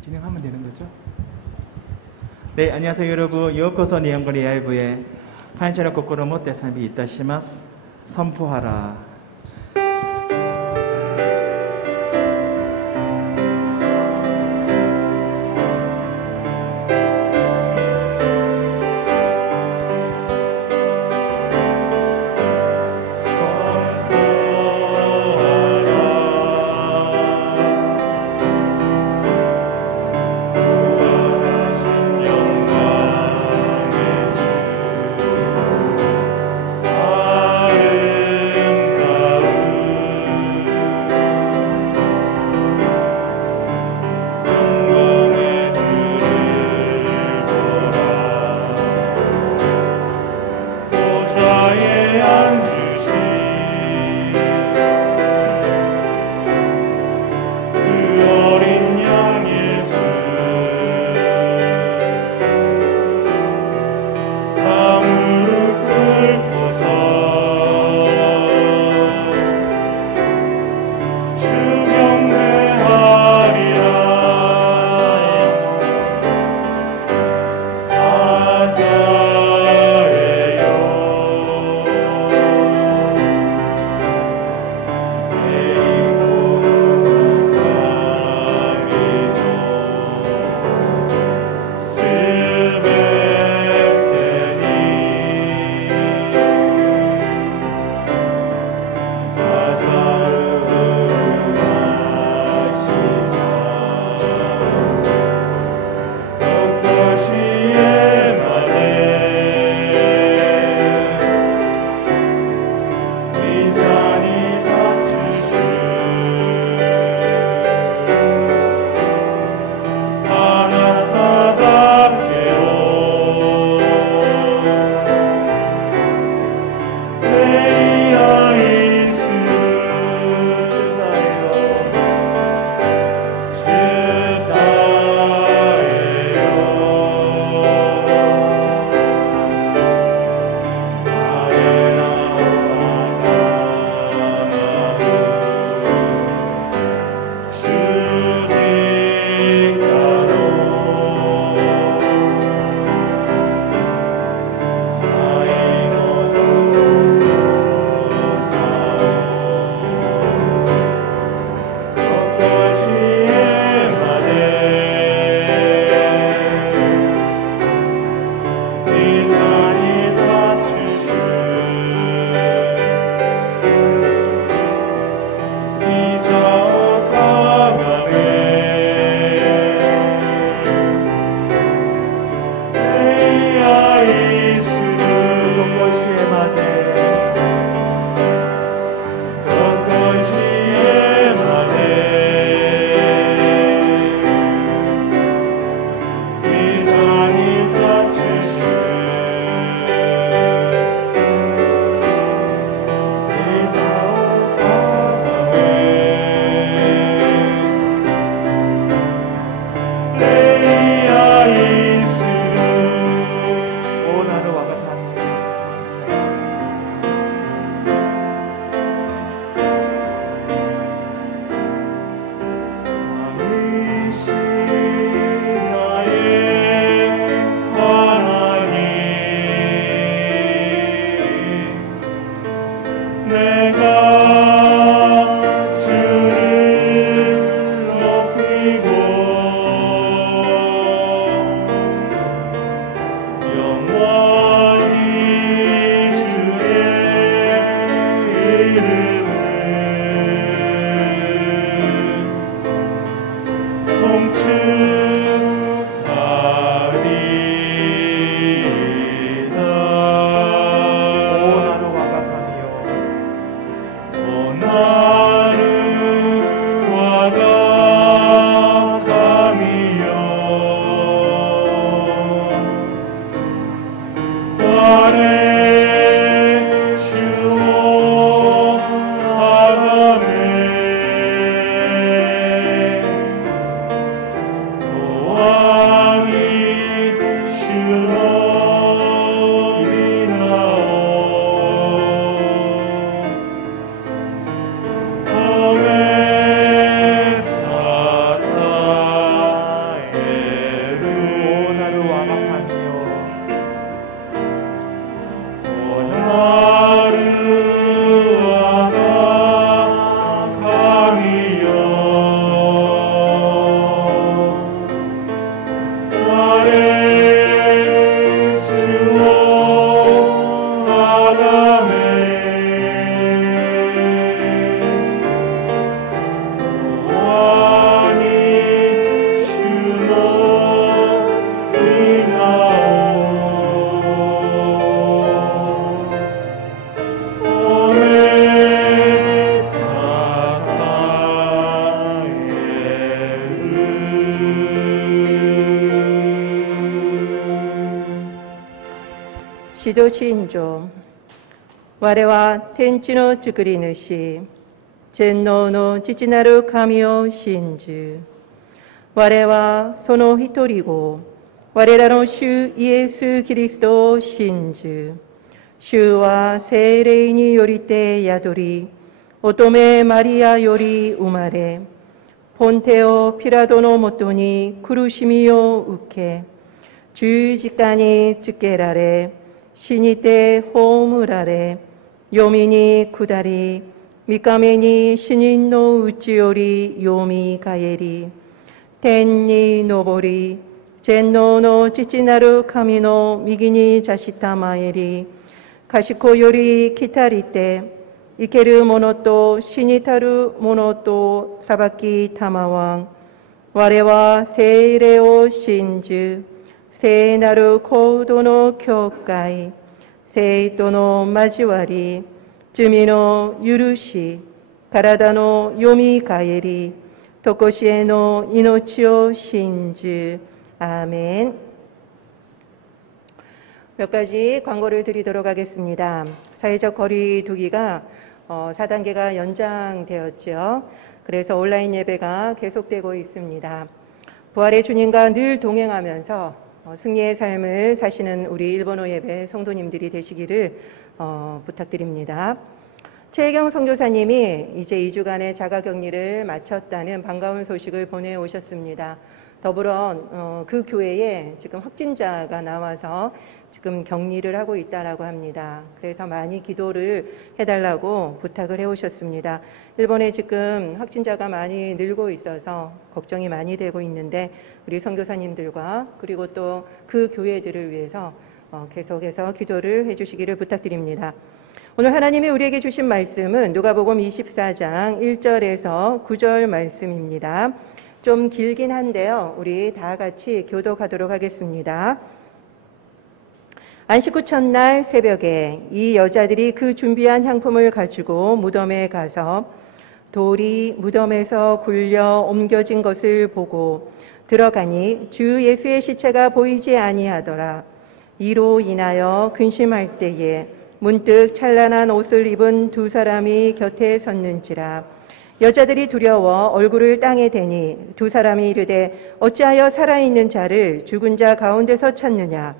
진행하면 되는 거죠? 네, 안녕하세요 여러분. 요코소 니혼고 라이브에 간절한心を持って賛美いたします。선포하라. 아름다운 しど信条。我は天地の作り主、全能の父なる神を信じ、我はその一人子、我らの主イエス・キリストを信じ、主は聖霊によりて宿り、乙女マリアより生まれ、ポンテオ・ピラトのもとに苦しみを受け、十字架につけられ、死にて葬られ、読みに下り、三日目に死人のうちよりよみかえり、天に昇り、全能の父なる神の右に座したまえり、賢より来たりて、生ける者と死にたる者と裁きたまわん。我は聖霊を信じ、聖なる行動の教会、聖との交わり、罪の許し、体のよみかえり、とこしえの命を信じ。아멘. 몇 가지 광고를 드리도록 하겠습니다. 사회적 거리 두기가 4단계가 연장되었죠. 그래서 온라인 예배가 계속되고 있습니다. 부활의 주님과 늘 동행하면서 승리의 삶을 사시는 우리 일본어 예배 성도님들이 되시기를 부탁드립니다. 최혜경 선교사님이 이제 2주간의 자가격리를 마쳤다는 반가운 소식을 보내오셨습니다. 더불어 그 교회에 지금 확진자가 나와서 지금 격리를 하고 있다라고 합니다. 그래서 많이 기도를 해달라고 부탁을 해오셨습니다. 일본에 지금 확진자가 많이 늘고 있어서 걱정이 많이 되고 있는데 우리 선교사님들과 그리고 또 그 교회들을 위해서 계속해서 기도를 해주시기를 부탁드립니다. 오늘 하나님이 우리에게 주신 말씀은 누가복음 24장 1절에서 9절 말씀입니다. 좀 길긴 한데요. 우리 다 같이 교독하도록 하겠습니다. 안식 후 첫날 새벽에 이 여자들이 그 준비한 향품을 가지고 무덤에 가서 돌이 무덤에서 굴려 옮겨진 것을 보고 들어가니 주 예수의 시체가 보이지 아니하더라. 이로 인하여 근심할 때에 문득 찬란한 옷을 입은 두 사람이 곁에 섰는지라. 여자들이 두려워 얼굴을 땅에 대니 두 사람이 이르되 어찌하여 살아있는 자를 죽은 자 가운데서 찾느냐.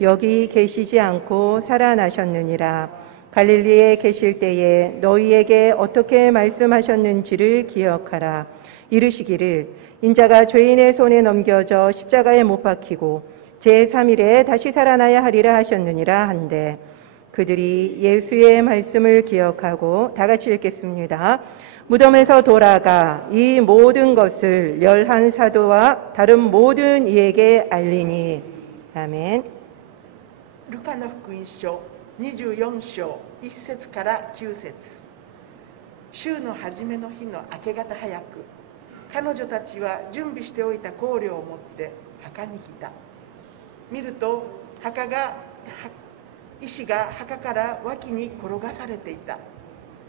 여기 계시지 않고 살아나셨느니라. 갈릴리에 계실 때에 너희에게 어떻게 말씀하셨는지를 기억하라. 이르시기를 인자가 죄인의 손에 넘겨져 십자가에 못 박히고 제3일에 다시 살아나야 하리라 하셨느니라 한데 그들이 예수의 말씀을 기억하고 다 같이 읽겠습니다. 무덤에서 돌아가 이 모든 것을 11사도와 다른 모든 이에게 알리니. 아멘. ルカの福音書24章1節から9節。週の初めの日の明け方早く、彼女たちは準備しておいた香料を持って墓に来た。見ると石が墓から脇に転がされていた。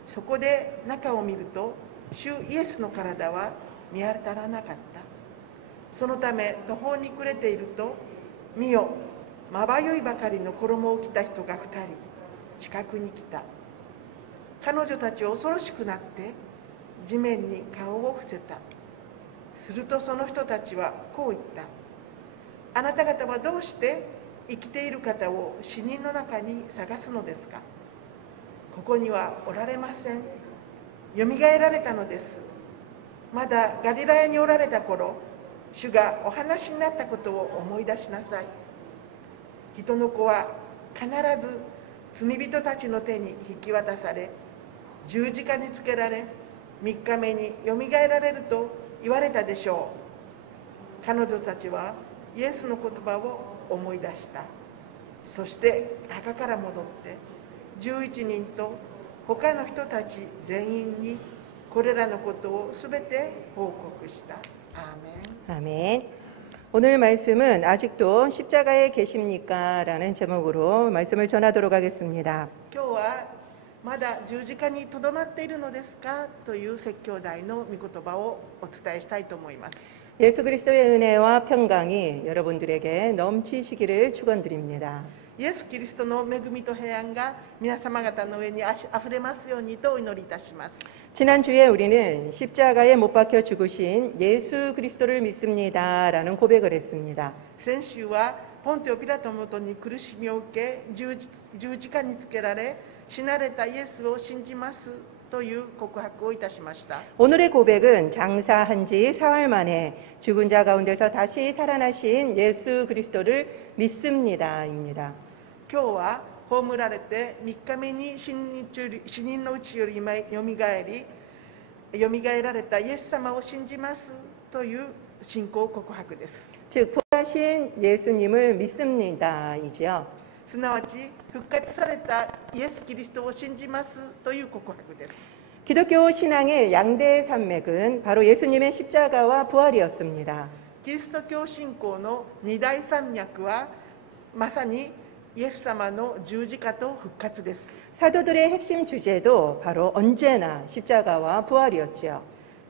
そこで中を見ると主イエスの体は見当たらなかった。そのため途方に暮れていると、見よ、まばゆいばかりの衣を着た人が2人近くに来た。彼女たちは恐ろしくなって地面に顔を伏せた。するとその人たちはこう言った。あなた方はどうして生きている方を死人の中に探すのですか。ここにはおられません。よみがえられたのです。まだガリラヤにおられた頃、主がお話になったことを思い出しなさい。人の子は必ず罪人たちの手に引き渡され、十字架につけられ、3日目によみがえられると言われたでしょう。彼女たちはイエスの言葉を思い出した。そして墓から戻って11人と他の人たち全員にこれらのことをすべて報告した。アーメン。 아멘. 오늘 말씀은 아직도 십자가에 계십니까? 라는 제목으로 말씀을 전하도록 하겠습니다. 今日はまだ十字架にとどまっているのですかという説教題の御言葉をお伝えしたいと思います。 예수 그리스도의 은혜와 평강이 여러분들에게 넘치시기를 축원드립니다. イエス・キリストの恵みと平安が皆様方の上にあふれますようにとお祈りいたします。 지난주에 우리는 십자가에 못 박혀 죽으신 예수 그리스도를 믿습니다라는 고백을 했습니다. 先週はポンテオ・ピラトのもとに苦しみを受け十字架につけられ死なれたイエスを信じますという告白をいたしました。 오늘의 고백은 장사한 지 사흘 만에 죽은 자 가운데서 다시 살아나신 예수 그리스도를 믿습니다입니다. 今日は葬られて3日目に死人のうちよりよみがえられたイエス様を信じますという信仰告白です。 즉 부활하신 예수님을 믿습니다이지요. すなわち復活されたイエス・キリストを信じますという告白です。 기독교 신앙의 양대 산맥은 바로 예수님의 십자가와 부활이었습니다. キリスト教信仰の二大山脈はまさにイエス様の十字架と復活です。 사도들의 핵심 주제도 바로 언제나 십자가와 부활이었지요.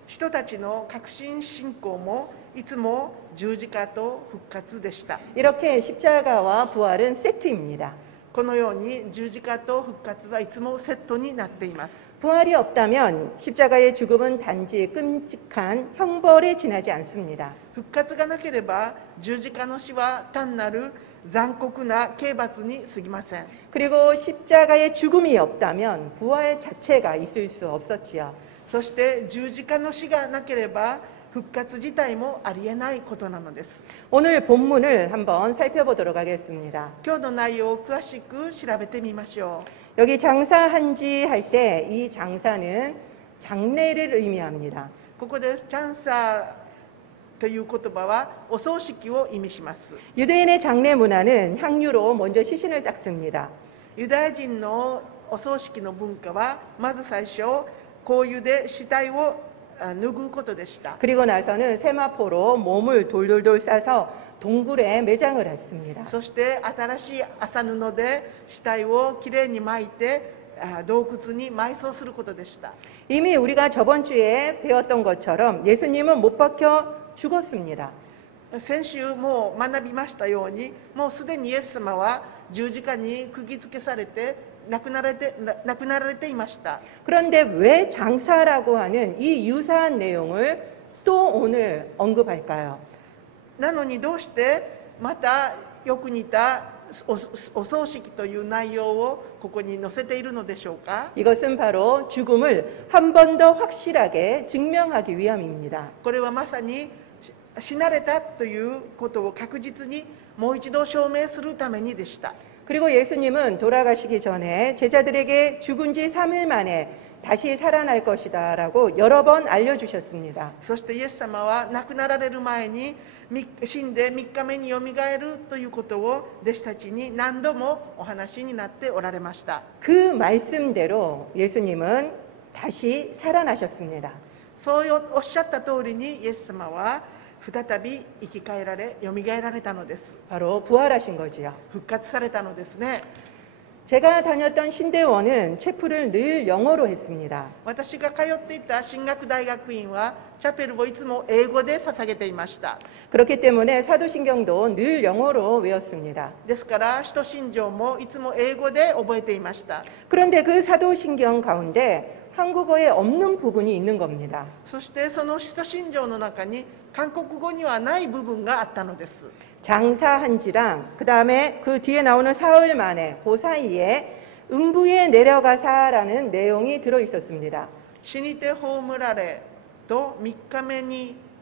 人たちの革新信仰もいつも十字架と復活でした。 이렇게 십자가와 부활은 세트입니다. このように十字架と復活はいつもセットになっています。 부활이 없다면 십자가의 죽음은 단지 끔찍한 형벌에 지나지 않습니다. 復活がなければ十字架の死は単なる残酷な刑罰に過ぎません。 그리고 십자가의 죽음이 없다면 부활 자체가 있을 수 없었지요. そして十字架の死がなければ復活自体もありえないことなのです。 오늘 본문을 한번 살펴보도록 하겠습니다. 今日の内容を詳しく調べてみましょ 여기 장사한지 할 때 이 장사는 장례를 의미합니다. う。ここでチャンサーという言葉はお葬式を意味します。 유대인의 장례 문화는 향유로 먼저 시신을 닦습니다. ユダヤ人のお葬式の文化はまず最初香油で死体を拭うことでした。 그리고 나서는 세마포로 몸을 돌돌돌 싸서 동굴에 매장을 했습니다. そして新しい麻布で死体をきれいに巻いて洞窟に埋葬することでした。 이미 우리가 저번 주에 배웠던 것처럼 예수님은 못 박혀 죽었습니다. 先週も学びましたようにもうすでにイエス様は十字架に釘付けされて亡くなられていました。 그런데 왜 장사라고 하는 이 유사한 내용을 또 오늘 언급할까요? なのにどうしてまたよく似たお葬式という内容をここに載せているのでしょうか。 이것은 바로 죽음을 한 번 더 확실하게 증명하기 위함입니다. これはまさに死なれたということを確実にもう一度証明するためにでした。 그리고 예수님은 돌아가시기 전에 제자들에게 죽은 지 3일 만에 다시 살아날 것이다 라고 여러 번 알려주셨습니다. そしてイエス様は亡くなられる前に死んで3日目によみがえるということを弟子たちに何度もお話になっておられました。 그 말씀대로 예수님은 다시 살아나셨습니다. そうおっしゃった通りにイエス様は再び生き返られよみがえられたのです。 바로 부활하신 거지요. 復活されたのですね。 제가 다녔던 신대원은 체프를 늘 영어로 했습니다. 私が通っていた進学大学院はチャペルをいつも英語で捧げていました。 그렇기 때문에 사도신경도 늘 영어로 외웠습니다. ですから使徒信条もいつも英語で覚えていました。 그런데 그 사도신경 가운데 한국어에 없는 부분이 있는 겁니다. そしてその使徒信条の中に韓国語にはない部分があったのです。 장사한지랑 그 다음에 그 뒤에 나오는 사흘 만에 그 사이에 음부에 내려가사라는 내용이 들어 있었습니다. 死にて葬られと3日目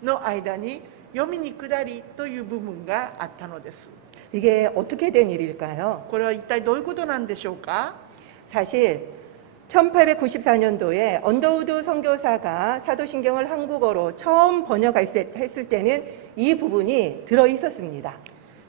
の間に読みに下りという部分があったのです。 이게 어떻게 된 일일까요? これは一体どういうことなんでしょうか。 사실 1894년도에 언더우드 선교사가 사도신경을 한국어로 처음 번역했을 때는 이 부분이 들어 있었습니다.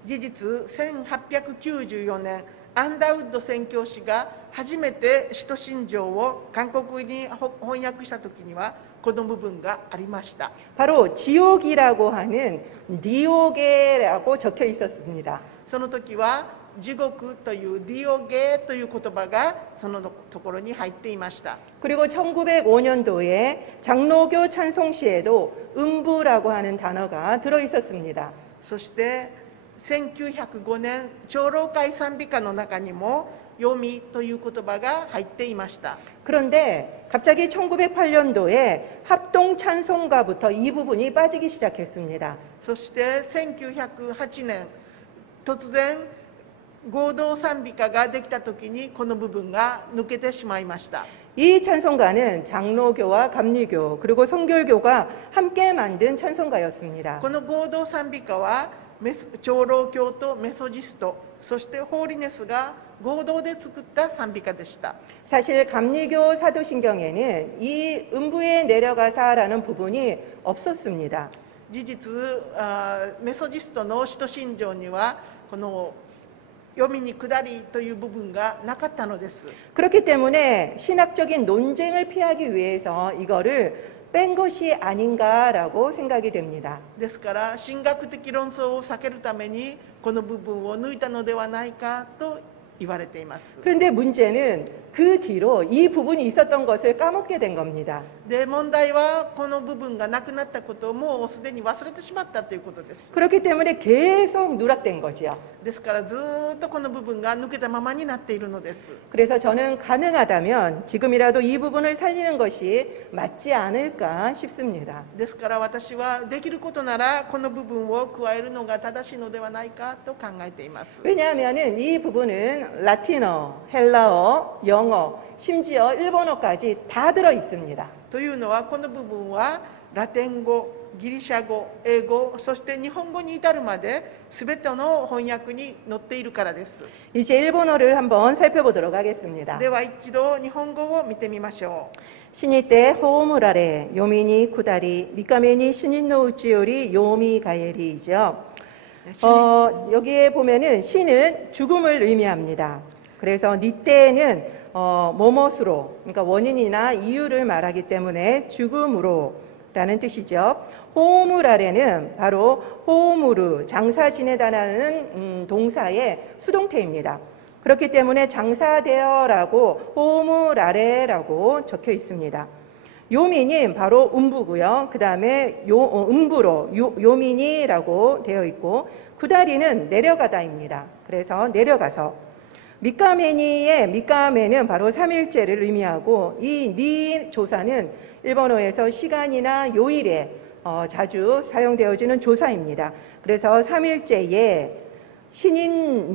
事実1894年アンダーウッド宣教師が初めて使徒信条を韓国語に翻訳した時にはこの部分がありました。 바로 지옥이라고 하는 니오게라고 적혀 있었습니다. その時は地獄というディオゲという言葉がそのところに入っていました。 그리고 1905년도에 장로교 찬송시에도 음부라고 하는 단어가 들어 있었습니다. そして1905年長老会賛美歌の中にも読みという言葉が入っていました。 그런데 갑자기 1908년도에 합동 찬송가부터 이 부분이 빠지기 시작했습니다. そして1908年突然合同賛美歌ができた時にこの部分が抜けてしまいました。 이 찬송가는 장로교와 감리교 그리고 성결교가 함께 만든 찬송가였습니다. この合同賛美歌は長老教とメソジスト、そしてホーリネスが合同で作った賛美歌でした。 사실 감리교 사도신경에는 이 음부에 내려가사라는 부분이 없었습니다. 事実、メソジストの使徒信条にはこの読みに下りという部分がなかったのです。 그렇기 때문에 신학적인 논쟁을 피하기 위해서 이거를 뺀 것이 아닌가라고 생각이 됩니다. ですから神学的論争を避けるためにこの部分を抜いたのではないかと言われています。 그런데 문제는 그 뒤로 이 부분이 있었던 것을 까먹게 된 겁니다. で問題はこの部分がなくなったことをもうすでに忘れてしまったということです。 그렇기 때문에 계속 누락된 거지요. ですからずっとこの部分が抜けたままになっているのです。 그래서 저는 가능하다면 지금이라도 이 부분을 살리는 것이 맞지 않을까 싶습니다. ですから私はできることならこの部分を加えるのが正しいのではないかと考えています。 왜냐하면 이 부분은 라틴어, 헬라어, 영어, 심지어 일본어까지 다 들어 있습니다. というのはこの部分はラテン語、ギリシャ語、英語、そして日本語に至るまで全ての翻訳に載っているからです。 이제 일본어를 한번 살펴보도록 하겠습니다. では一度日本語を見てみましょう。 신이 때 호음을 아래 요민이 구다리 미카메니 신인노 우찌요리 요미 가예리이죠. 여기에 보면은 신은 죽음을 의미합니다. 그래서 니때는 뭐뭇으로, 그러니까 원인이나 이유를 말하기 때문에 죽음으로 라는 뜻이죠. 호우물 아래는 바로 호우무르, 장사 지내다라는 동사의 수동태입니다. 그렇기 때문에 장사되어라고 호우물 아래라고 적혀 있습니다. 요민이 바로 음부고요. 그 다음에 음부로 요민이라고 되어 있고 구다리는 내려가다입니다. 그래서 내려가서 미카메니의 미카메는 바로 삼일제를 의미하고 이 니 조사는 일본어에서 시간이나 요일에 자주 사용되어지는 조사입니다. 그래서 삼일제에 신인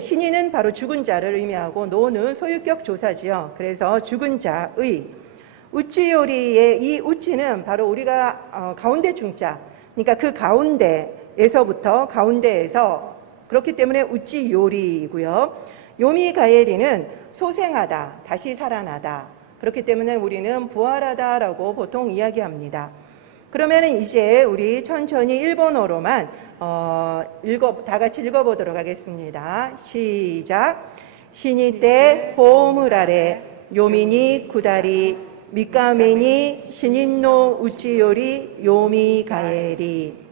신인은 바로 죽은 자를 의미하고 노는 소유격 조사지요. 그래서 죽은 자의 우찌요리의 이 우찌는 바로 우리가 가운데 중자, 그러니까 그 가운데에서부터 가운데에서 그렇기 때문에 우찌요리이고요. 요미가에리는 소생하다, 다시 살아나다. 그렇기 때문에 우리는 부활하다라고 보통 이야기합니다. 그러면 이제 우리 천천히 일본어로만 다 같이 읽어보도록 하겠습니다. 시작. 신이 때 호음을 아래 요민이 구다리 미카메니 신인노 우찌요리 요미가에리.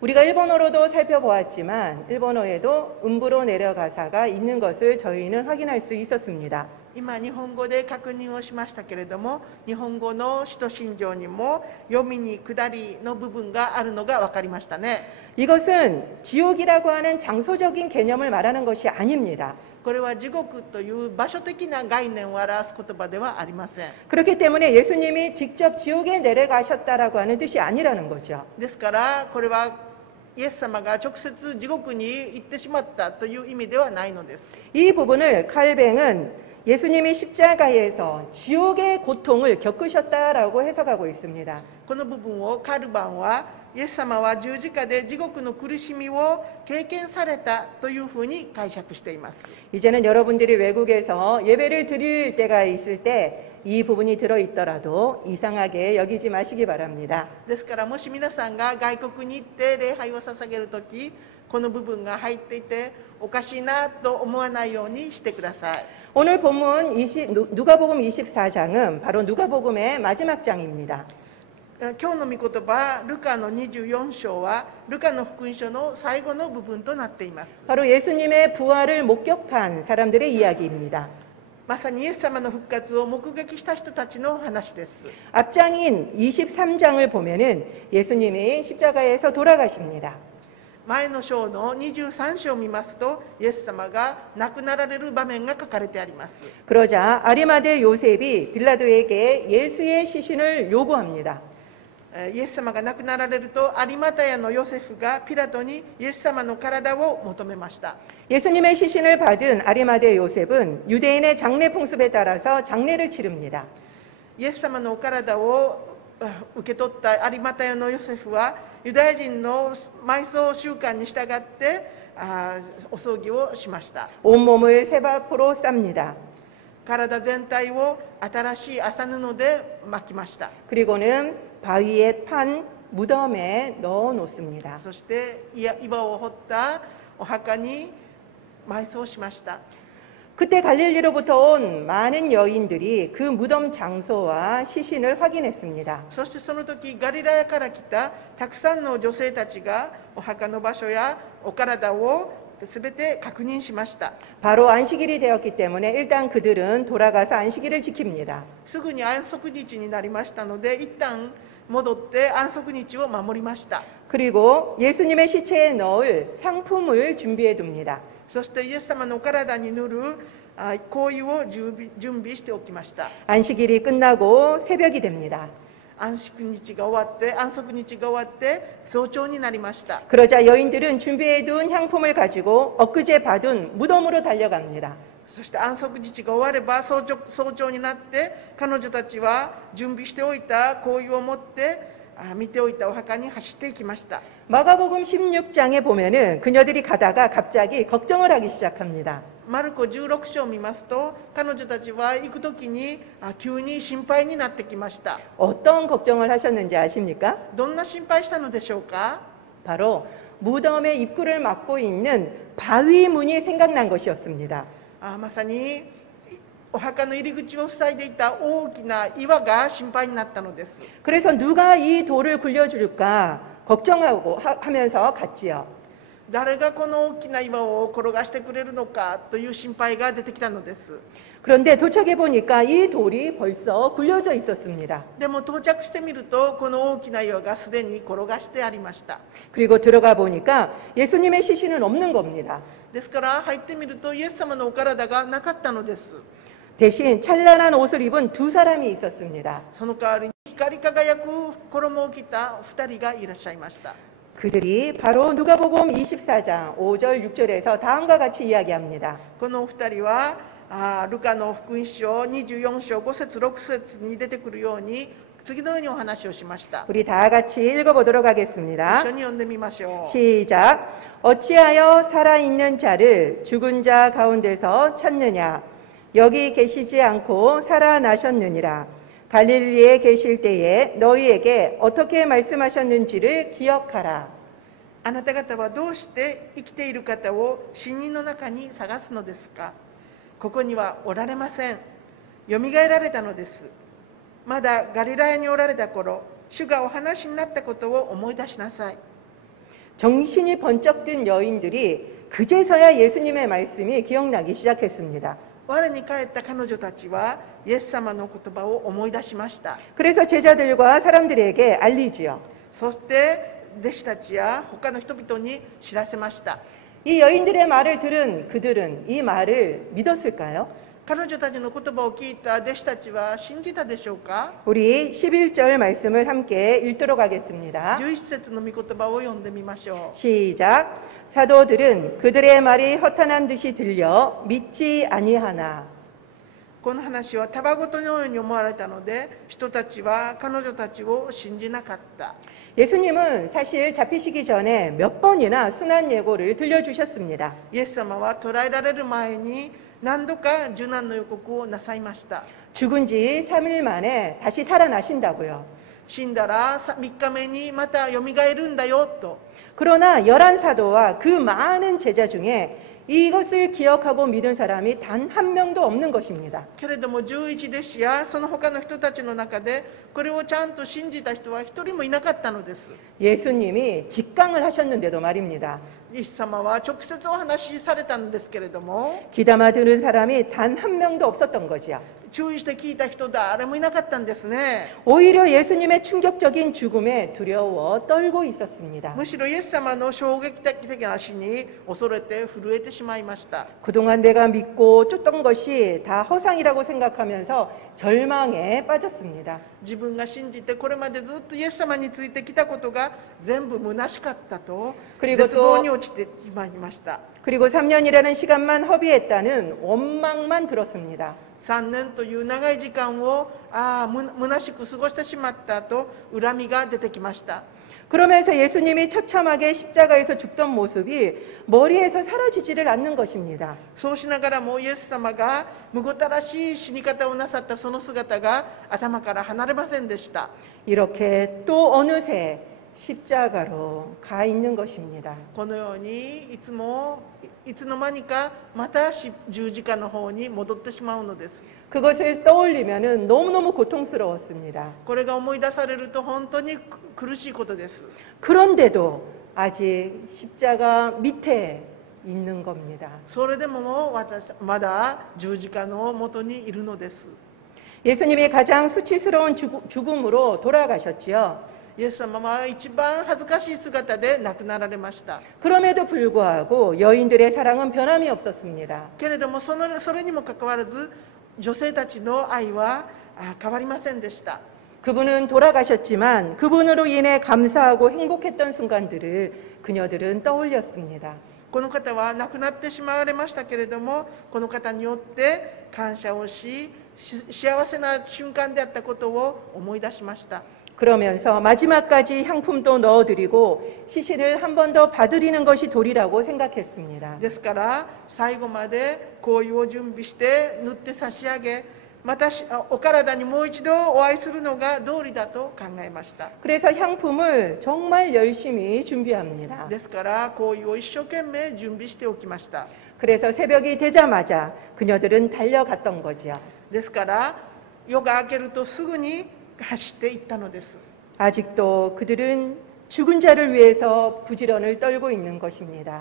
우리가 일본어로도 살펴보았지만 일본어에도 음부로 내려가사가 있는 것을 저희는 확인할 수 있었습니다. 今日本語で確認をしましたけれども、日本語の使徒信条にも読みに下りの部分があるのが分かりましたね。 이것은 지옥이라고 하는 장소적인 개념을 말하는 것이 아닙니다. これは地獄という場所的な概念を表す言葉ではありません。 그렇기 때문에 예수님이 직접 지옥에 내려가셨다라고 하는 뜻이 아니라는 거죠. ですからこれはイエス様が直接地獄に行ってしまったという意味ではないのです。 이 부분을 칼뱅은 예수님이 십자가에서 지옥의 고통을 겪으셨다라고 해석하고 있습니다. この部分をカルバンはイエス様は十字架で地獄の苦しみを経験されたというふうに解釈しています。 이제는 여러분들이 외국에서 예배를 드릴 때가 있을 때 이 부분이 들어있더라도 이상하게 여기지 마시기 바랍니다. ですからもし皆さんが外国に行って礼拝を捧げるとき、この部分が入っていておかしいなと思わないようにしてください。 오늘 본문 누가복음 24장은 바로 누가복음의 마지막 장입니다. 今日の御言葉、ルカの24章はルカの福音書の最後の部分となっています。 바로 예수님의 부활을 목격한 사람들의 이야기입니다. まさにイエス様の復活を目撃した人たちの話です。 앞장인 23장을 보면은 예수님이 십자가에서 돌아가십니다. 前の章の23章を見ますと、イエス様が亡くなられる場面が書かれてあります。 그러자 아리마대 요셉이 빌라도에게 예수의 시신을 요구합니다. イエス様が亡くなられると、有馬太のヨセフがピラトにイエス様の体を求めました。 예수님의 시신을 받은 아리마대 요셉은 유대인의 장례 풍습에 따라서 장례를 치릅니다. イエス様のお体を受け取った有馬太のヨセフは、ユダヤ人の埋葬習慣に従ってお葬儀をしました。 온몸을 쇠밥으로 쌉니다. 体全体を新しい麻布で巻きました。 그리고는 바위에 판 무덤에 넣어 놓습니다. そして岩を掘ったお墓に埋葬しました。 그때 갈릴리로부터 온 많은 여인들이 그 무덤 장소와 시신을 확인했습니다. そしてその時ガリラヤから来たたくさんの女性たちがお墓の場所やお体をすべて確認しました。 바로 안식일이 되었기 때문에 일단 그들은 돌아가서 안식일을 지킵니다. すぐに安息日になりましたので、一旦戻って安息日を守りました。 그리고 예수님의 시체에 넣을 향품을 준비해 둡니다. そしてイエス様のお体に塗る香油を準備しておきました。 안식일이 끝나고 새벽이 됩니다. 安息日が終わって早朝になりました。 그러자 여인들은 준비해 둔 향품을 가지고 엊그제 받은 무덤으로 달려갑니다. そして安息日が終われば早朝になって、彼女たちは準備しておいた香油を持って見ておいたお墓に走っていきました。 마가복음 16장에 보면은 그녀들이 가다가 갑자기 걱정을 하기 시작합니다. マルコ16章を見ますと、彼女たちは行く時に急に心配になってきました。 어떤 걱정을 하셨는지 아십니까? どんな心配したのでしょうか。 바로 무덤의 입구를 막고 있는 바위문이 생각난 것이었습니다. まさにお墓の入り口を塞いでいた大きな岩が心配になったのです。 그래서 누가 이 돌을 굴려줄까 걱정하고 하면서 갔지요. 誰がこの大きな岩を転がしてくれるのかという心配が出てきたのです。 그런데 도착해 보니까 이 돌이 벌써 굴려져 있었습니다. でも到着してみると、この大きな岩がすでに転がしてありました。 그리고 들어가 보니까 예수님의 시신은 없는 겁니다. ですから入ってみると、イエス様のお体がなかったのです。 대신 찬란한 옷을 입은 두 사람이 있었습니다. その代わりに光り輝く衣を着た2人がいらっしゃいました。 그들이 바로 누가복음 24장 5절 6절에서 다음과 같이 이야기합니다. この2人はルカの福音書24章5節6節に出てくるように、次のようにお話をしました。 우리 다 같이 읽어보도록 一 하겠습니다. 緒に読んでみましょう。 시작. 어찌하여 살아있는 자를 죽은 자 가운데서 찾느냐? 여기 계시지 않고 살아나셨느니라. 갈릴리에 계실 때에 너희에게 어떻게 말씀하셨는지를 기억하라. あなた方はどうして生きている方を死人の中に探すのですか。ここにはおられません。よみがえられたのです。まだガリラヤにおられた頃、主がお話になったことを思い出しなさい。 정신이 번쩍 든 여인들이 그제서야 예수님의 말씀이 기억나기 시작했습니다. 我に帰った彼女たちはイエス様の言葉を思い出しました。 그래서 제자들과 사람들에게 알리지요. そして弟子たちや他の人々に知らせました。 이 여인들의 말을 들은 그들은 이 말을 믿었을까요? 彼女たちの言葉を聞いた弟子たちは信じたでしょうか。 우리 11절 말씀을 함께 읽도록 하겠습니다. 11節の御言葉を読んでみましょう。 시작. 사도들은 그들의 말이 허탄한 듯이 들려 믿지 아니하나. この話はたわごとのように思われたので、人たちは彼女たちを信じなかった。 예수님은 사실 잡히시기 전에 몇 번이나 순환 예고를 들려주셨습니다. イエス様は捕らえられる前に何度か受難の予告をなさいました。 죽은 지 3일 만에 다시 살아나신다고요. 死んだら3日目にまたよみがえるんだよと。 그러나 11사도와 그 많은 제자 중에 이것을 기억하고 믿은 사람이 단 한 명도 없는 것입니다. けれども11弟子やその他の人たちの中でこれをちゃんと信じた人は一人もいなかったのです。 예수님이 직강을 하셨는데도 말입니다. イエス様は直接お話しされたんですけれども、 귀담아 들은 사람이 단 한 명도 없었던 거지요. 注意して聞いた人誰もいなかったんですね。 오히려 예수님의 충격적인 죽음에 두려워 떨고 있었습니다. むしろイエス様の衝撃的な死に恐れて震えてしまいました。 그동안 내가 믿고 쫓던 것이 다 허상이라고 생각하면서 절망에 빠졌습니다. 自分が信じてこれまでずっとイエス様についてきたことが全部虚しかったと絶望に落ちてしまいました。 그리고 3년이라는 시간만 허비했다는 원망만 들었습니다. 3年という長い時間を虚しく過ごしてしまったと恨みが出てきました。 그러면서 예수님이 처참하게 십자가에서 죽던 모습이 머리에서 사라지지를 않는 것입니다. そうしながらもイエス様がむごたらしい死に方をなさったその姿が頭から離れませんでした。 이렇게 또 어느새 십자가로 가 있는 것입니다. このようにいつの間にかまた十字架の方に戻ってしまうのです。 그것을 떠올리면 너무너무 고통스러웠습니다. これが思い出されると本当に苦しいことです。 그런데도 아직 십자가 밑에 있는 겁니다. それでも私まだ十字架の元にいるのです。 예수님이 가장 수치스러운 죽음으로 돌아가셨지요. イエス様は一番恥ずかしい姿で亡くなられました。 그럼에도 불구하고 여인들의 사랑은 변함이 없었습니다. けれどもそれにもかかわらず女性たちの愛は変わりませんでした。 그분은 돌아가셨지만 그분으로 인해 감사하고 행복했던 순간들을 그녀들은 떠올렸습니다. この方は亡くなってしまわれましたけれども、この方によって感謝をし、幸せな瞬間であったことを思い出しました。 그러면서 마지막까지 향품도 넣어드리고 시신을 한 번 더 봐드리는 것이 도리라고 생각했습니다. ですから最後まで香油を準備して塗って差し上げ、またお体にもう一度お会いするのが道理だと考えました。 그래서 향품을 정말 열심히 준비합니다. ですから香油を一生懸命準備しておきました。 그래서 새벽이 되자마자 그녀들은 달려갔던 거죠. ですから夜が明けるとすぐに走っていったのです。 아직도 그들은 죽은 자를 위해서 부지런을 떨고 있는 것입니다.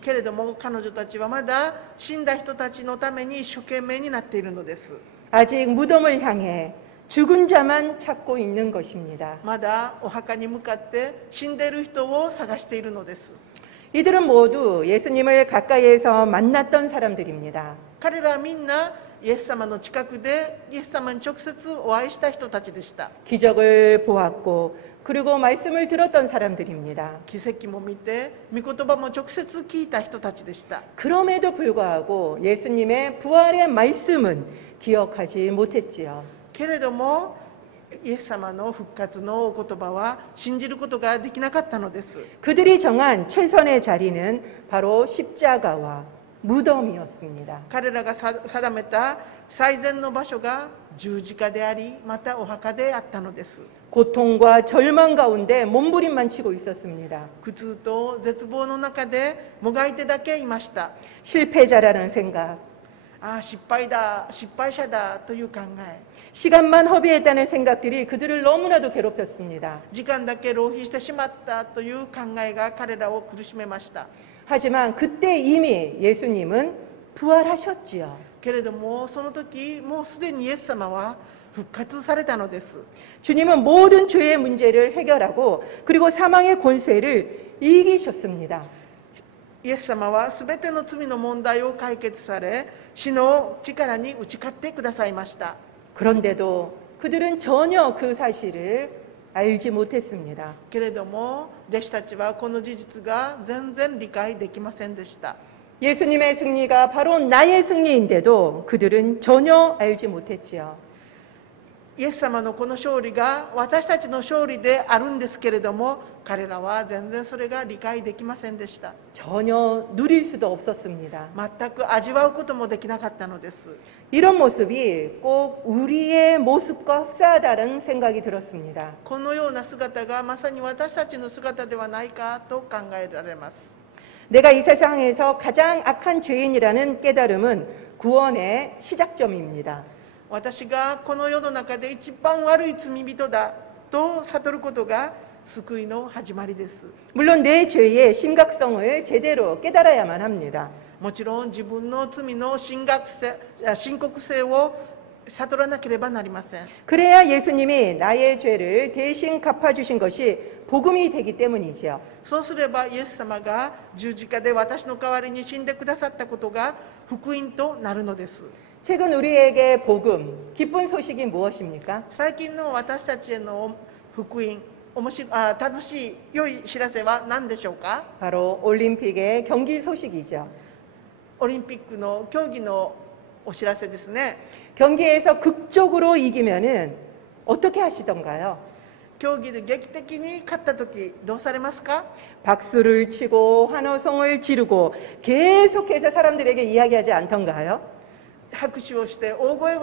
けれども彼女たちはまだ死んだ人たちのために一生懸命になっているのです。 아직 무덤을 향해 죽은 자만 찾고 있는 것입니다. まだお墓に向かって死んでいる人を探しているのです。 이들은 모두 예수님을 가까이에서 만났던 사람들입니다. 彼らはみんなイエス様の近くでイエス様に直接お会いした人たちでした。 기적을 보았고 그리고 말씀을 들었던 사람들입니다. 奇跡も見て御言葉も直接聞いた人たちでした。 그럼에도 불구하고 예수님의 부활의 말씀은 기억하지 못했지요. けれどもイエス様の復活のお言葉は信じることができなかったのです。 그들이 정한 최선의 자리는 바로 십자가와 무덤이었습니다. 彼らが定めた最善の場所が十字架であり、またお墓であったのです。 고통과 절망 가운데 몸부림만 치고 있었습니다. 苦痛と絶望の中でもがいてだけいました。 실패자라는 생각, 失敗者だという考え、 시간만 허비했다는 생각들이 그들을 너무나도 괴롭혔습니다. 時間だけ浪費してしまったという考えが彼らを苦しめました。 하지만 그때 이미 예수님은 부활하셨지요. けれどもその時もうすでにイエス様は復活されたのです。 주님은 모든 죄의 문제를 해결하고 그리고 사망의 권세를 이기셨습니다. イエス様はすべての罪の問題を解決され、死の力に打ち勝ってくださいました。 그런데도 그들은 전혀 그 사실을 알지 못했습니다. けれども弟子たちはこの事実が全然理解できませんでした。 예수님의 승리가 바로 나의 승리인데도 그들은 전혀 알지 못했지요. イエス様のこの勝利が私たちの勝利であるんですけれども、彼らは全然それが理解できませんでした。 전혀 누릴 수도 없었습니다. 全く味わうこともできなかったのです。 이런 모습이 꼭 우리의 모습과 흡사하다는 생각이 들었습니다. このような姿がまさに私たちの姿ではないかと考えられます。 내가 이 세상에서 가장 악한 죄인이라는 깨달음은 구원의 시작점입니다. 私がこの世の中で一番悪い罪人だと悟ることが救いの始まりです。 물론 내 죄의 심각성을 제대로 깨달아야만 합니다. もちろん自分の罪の深刻性を悟らなければなりません。 그래야 예수님이 나의 죄를 대신 갚아주신 것이 복음이 되기 때문이죠. そうすればイエス様が十字架で私の代わりに死んでくださったことが福音となるのです。 최근 우리에게 복음, 기쁜 소식이 무엇입니까? 最近の私たちへの福音、楽しい良い知らせは何でしょうか？ 바로 올림픽의 경기 소식이죠. オリンピックの競技のお知らせですね。 경기에서 극적으로 이기면은 어떻게 하시던가요? 競技で劇的に勝った時どうされますか？ 박수를 치고 환호성을 지르고 계속해서 사람들에게 이야기하지 않던가요? 拍手をして大声を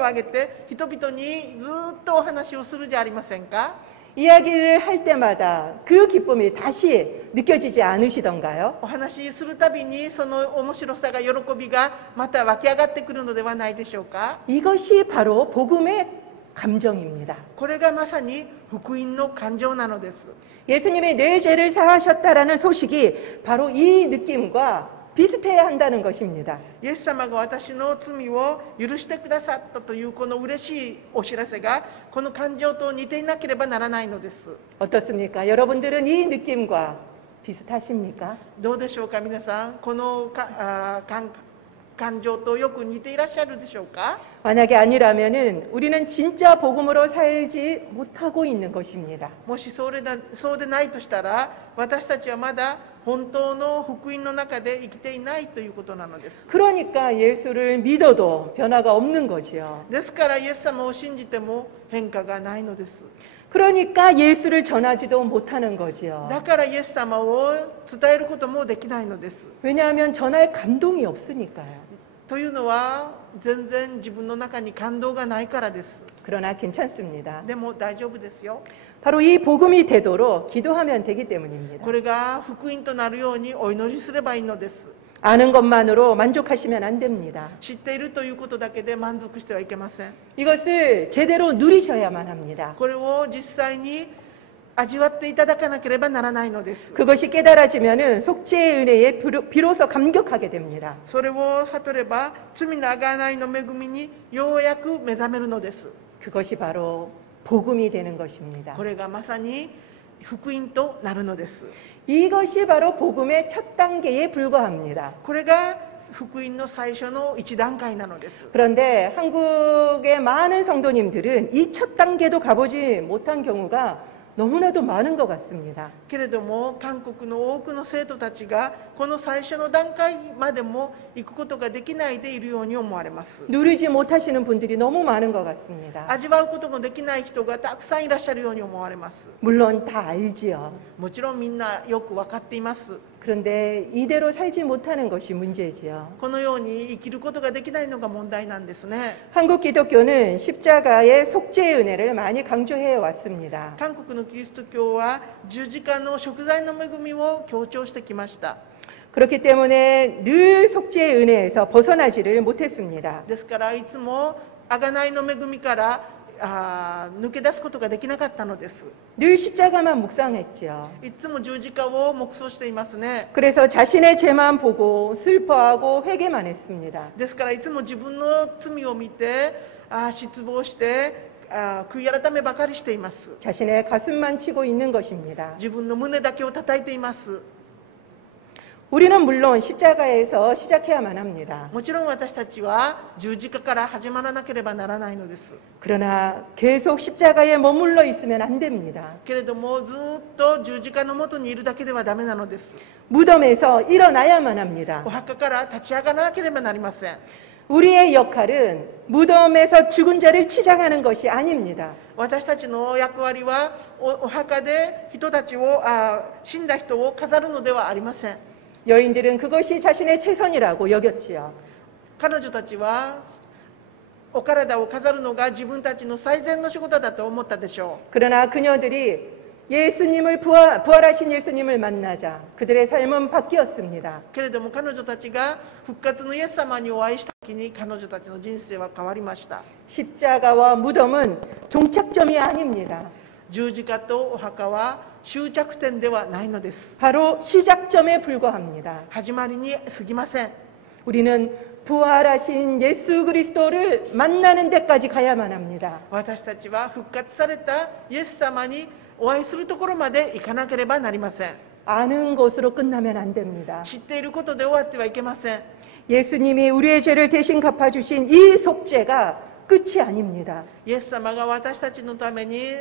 上げて人々にずっとお話をするじゃありませんか？ 이야기를 할 때마다 그 기쁨이 다시 느껴지지 않으시던가요? お話しするたびにその面白さが喜びがまた湧き上がってくるのではないでしょうか？ 이것이 바로 복음의 감정입니다. これがまさに福音の感情なのです。 예수님이 내 죄를 사하셨다라는 소식이 바로 이 느낌과 비슷해야 한다는 것입니다. イエス様が私の罪を許してくださったというこの嬉しいお知らせがこの感情と似ていなければならないのです。 어떻습니까? 여러분들은 이 느낌과 비슷하십니까? どうでしょうか？皆さんこの感情とよく似ていらっしゃるでしょうか？ 만약에 아니라면은 우리는 진짜 복음으로 살지 못하고 있는 것입니다. もしそうでないとしたら私たちはまだ本当の福音の中で生きていないということなのです。 그러니까 예수를 믿어도 변화가 없는 거지요. ですからイエス様を信じても変化がないのです。 그러니까 예수를 전하지도 못하는 거지요. だからイエス様を伝えることもできないのです。 왜냐하면 전할 감동이 없으니까요. というのは全然自分の中に感動がないからです。 그러나 괜찮습니다. でも大丈夫ですよ。 바로 이 복음이 되도록 기도하면 되기 때문입니다. これが福音となるようにお祈りすればいいのです。 아는 것만으로 만족하시면 안 됩니다. 知っているということだけで満足してはいけません。 이것을 제대로 누리셔야만 합니다. これを実際に味わっていただかなければならないのです。 그것이 깨달아지면은 속죄의 은혜에 비로소 감격하게 됩니다. それを悟れば罪の贖いの恵みにようやく目覚めるのです。 그것이 바로 복음이 되는 것입니다. これがまさに福音となるのです。 이것이 바로 복음의 첫 단계에 불과합니다. これが福音の最初の一段階なのです。 그런데 한국의 많은 성도님들은 이 첫 단계도 가보지 못한 경우가 너무나도 많은 것 같습니다. けれども韓国の多くの生徒たちがこの最初の段階までも行くことができないでいるように思われます。 누리지 못하시는 분들이 너무 많은 것 같습니다. 味わうことができない人がたくさんいらっしゃるように思われます。 물론 다 알지요. もちろんみんなよく分かっています。 그런데 이대로 살지 못하는 것이 문제지요. このように生きることができないのが問題なんですね。 한국 기독교는 십자가의 속죄의 은혜를 많이 강조해 왔습니다. 韓国のキリスト教は十字架の贖罪の恵みを強調してきました。 그렇기 때문에 늘 속죄의 은혜에서 벗어나지를 못했습니다. ですからいつも贖いの恵みから抜け出すことができなかったのです。 늘 십자가만 묵상했죠. いつも十字架を黙想していますね。 그래서 자신의 죄만 보고 슬퍼하고 회개만 했습니다. ですからいつも自分の罪を見て失望して悔い改めばかりしています。 자신의 가슴만 치고 있는 것입니다. 自分の胸だけを叩いています。 우리는 물론 십자가에서 시작해야만 합니다. もちろん私たちは十字架から始まらなければならないのです。 그러나 계속 십자가에 머물러 있으면 안 됩니다. けれどもずっと十字架のもとにいるだけではダメなのです。 무덤에서 일어나야만 합니다. お墓から立ち上がらなければなりません。 우리의 역할은 무덤에서 죽은 자를 치장하는 것이 아닙니다. 私たちの役割はお墓で人たちを死んだ人を飾るのではありません。 여인들은 그것이 자신의 최선이라고 여겼지요. 彼女たちはお体を飾るのが自分たちの最善の仕事だと思ったでしょう。 그러나 그녀들이 예수님을 부활하신 예수님을 만나자 그들의 삶은 바뀌었습니다. けれども彼女たちが復活のイエス様にお会いした時に彼女たちの人生は変わりました。 십자가와 무덤은 종착점이 아닙니다. 十字架とお墓は終着点ではないのです。 바로 시작점에 불과합니다. 始まりに過ぎません。 우리는 부활하신 예수 그리스도를 만나는 데까지 가야만 합니다. 私たちは復活されたイエス様にお会いするところまで行かなければなりません。 아는 것으로 끝나면 안 됩니다. 知っていることで終わってはいけません。 예수님이 우리의 죄를 대신 갚아주신 이 속죄가 끝이 아닙니다. イエス様が私たちのために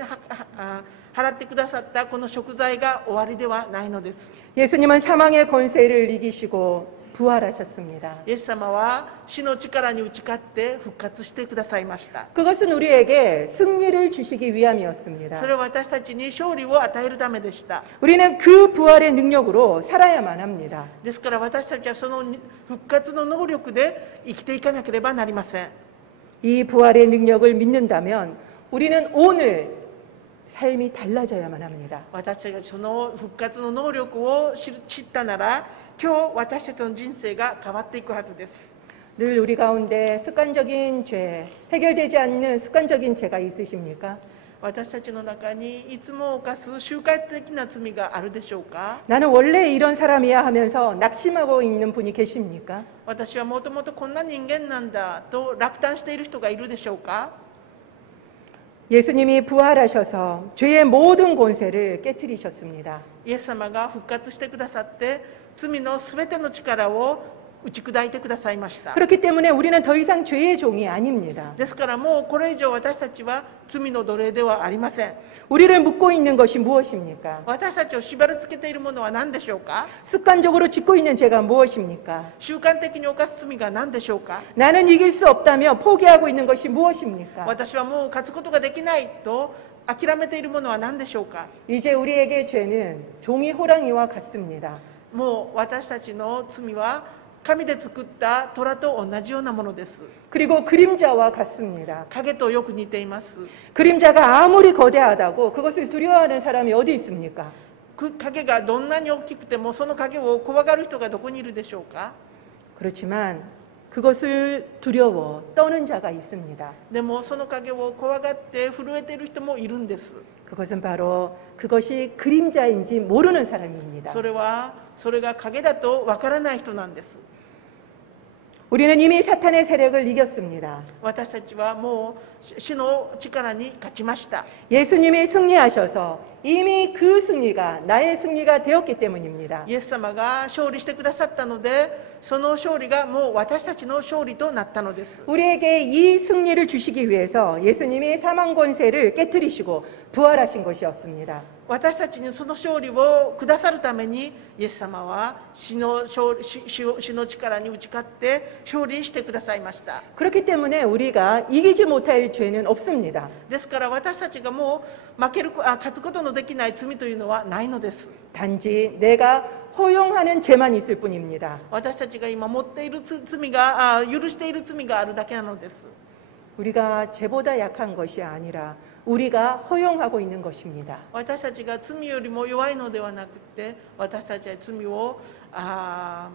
払ってくださったこの贖罪が終わりではないのです。 예수님은 사망의 권세를 이기시고 부활하셨습니다. イエス様は死の力に打ち勝って復活してくださいました。 그것은 우리에게 승리를 주시기 위함이었습니다. それは私たちに勝利を与えるためでした。 우리는 그 부활의 능력으로 살아야만 합니다. ですから私たちはその復活の能力で生きていかなければなりません。 이 부활의 능력을 믿는다면 우리는 오늘 삶이 달라져야만 합니다. 私たちがその復活の能力を知ったなら、今日私たちの人生が変わっていくはずです。 늘 우리 가운데 습관적인 죄, 해결되지 않는 습관적인 죄가 있으십니까? 私たちの中にいつも犯す習慣的な罪があるでしょうか？ 나는 원래 이런 사람이야 하면서 낙심하고 있는 분이 계십니까? 私はもともとこんな人間なんだと落胆している人がいるでしょうか？ 예수님이 부활하셔서 죄의 모든 권세를 깨뜨리셨습니다. イエス様が復活してくださって罪のすべての力を打ち砕いてくださいました。 그렇기 때문에 우리는 더 이상 죄의 종이 아닙니다. ですからもうこれ以上私たちは罪の奴隷ではありません。 우리를 묶고 있는 것이 무엇입니까? 私たちを縛り付けているものは何でしょうか？ 습관적으로 짓고 있는 죄가 무엇입니까? 習慣的に犯す罪が何でしょうか？ 나는 이길 수 없다며 포기하고 있는 것이 무엇입니까? 私はもう勝つことができないと諦めているものは何でしょうか？ 이제 우리에게 죄는 종이 호랑이와 같습니다. もう私たちの罪は神で作った虎と同じようなものです。 그리고 그림자와 같습니다. 影とよく似ています。 그림자가 아무리 거대하다고 그것을 두려워하는 사람이 어디 있습니까? 影がどんなに大きくてもその影を怖がる人がどこにいるでしょうか？ 그렇지만 그것을 두려워 떠는 자가 있습니다. でもその影を怖がって震えている人もいるんです。 그것은 바로 그것이 그림자인지 모르는 사람입니다. それが影だとわからない人なんです。 우리는 이미 사탄의 세력을 이겼습니다. 私たちはもう死の力に勝ちました。 예수님이 승리하셔서 이미 그 승리가 나의 승리가 되었기 때문입니다. イエス様が勝利してくださったので、その勝利がもう私たちの勝利となったのです。 우리에게 이 승리를 주시기 위해서 예수님이 사망 권세를 깨뜨리시고 부활하신 것이었습니다. 私たちにその勝利をくださるために、イエス様は死の力に打ち勝って勝利してくださいました。 그렇기 때문에 우리가 이기지 못할 죄는 없습니다. ですから私たちがもう勝つことのできない罪というのはないのです。 단지 내가 허용하는 죄만 있을 뿐입니다. 私たちが今持っている罪が許している罪があるだけなのです。 우리가 죄보다 약한 것이 아니라 우리가 허용하고 있는 것입니다. 私たちが罪よりも弱いのではなくて、私たちは罪を抱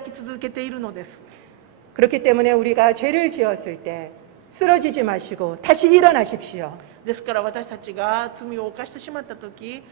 き続けているのです。 그렇기 때문에 우리가 죄를 지었을 때 쓰러지지 마시고 다시 일어나십시오. ですから私たちが罪を犯してしまったとき、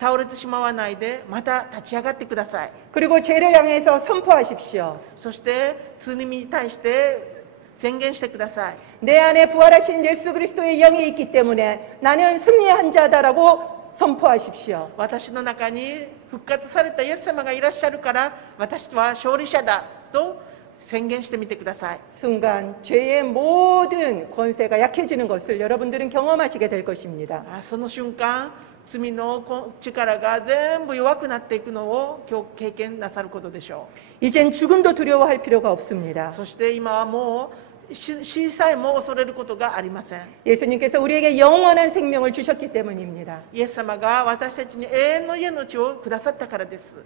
倒れてしまわないでまた立ち上がってください。 그리고 죄를 향해서 선포하십시오. そして罪に対して宣言してください。 내 안에 부활하신 예수 그리스도의 영이 있기 때문에 나는 승리한 자다라고 선포하십시오. 私の中に復活されたイエス様がいらっしゃるから私は勝利者だと宣言してみてください。 순간 죄의 모든 권세가 약해지는 것을 여러분들은 경험하시게 될 것입니다. その瞬間、罪の力が全部弱くなっていくのを今日経験なさることでしょ 이젠 죽음도 두려워할 필요가 없습니다. う。そして今はもう死さえも恐れることがありません。 예수님께서 우리에게 영원한 생명을 주셨기 때문입니다. イエス様が私たちに永遠の命をくださったからです。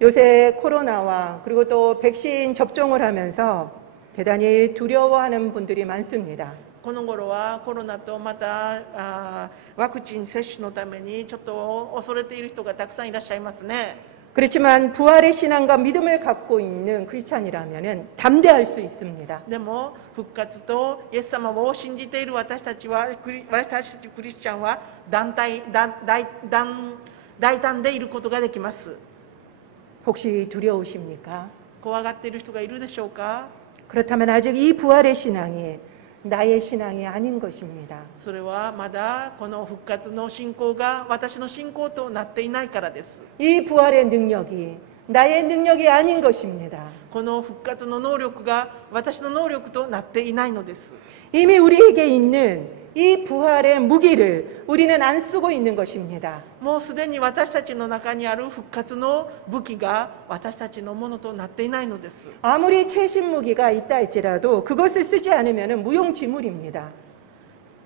요새 코로나와 그리고 또 백신 접종을 하면서 대단히 두려워하는 분들이 많습니다. この頃はコロナとまたワクチン接種のためにちょっと恐れている人がたくさんいらっしゃいますね。 그렇지만 부활의 신앙과 믿음을 갖고 있는 크리스찬이라면 담대할 수 있습니다. でも復活とイエス様を信じている私たちクリスチャンは大胆でいることができます。 혹시 두려우십니까? 怖がっている人がいるでしょうか。 그렇다면 아직 이 부활의 신앙이 나의 신앙이 아닌 것입니다. それはまだこの復活の信仰が私の信仰となっていないからです。 이 부활의 능력이 나의 능력이 아닌 것입니다. この復活の能力が私の能力となっていないのです。 이미 우리에게 있는 이 부활의 무기를 우리는 안 쓰고 있는 것입니다. もうすでに私たちの中にある復活の武器が私たちのものとなっていないのです。 아무리 최신 무기가 있다 할지라도 그것을 쓰지 않으면 무용지물입니다.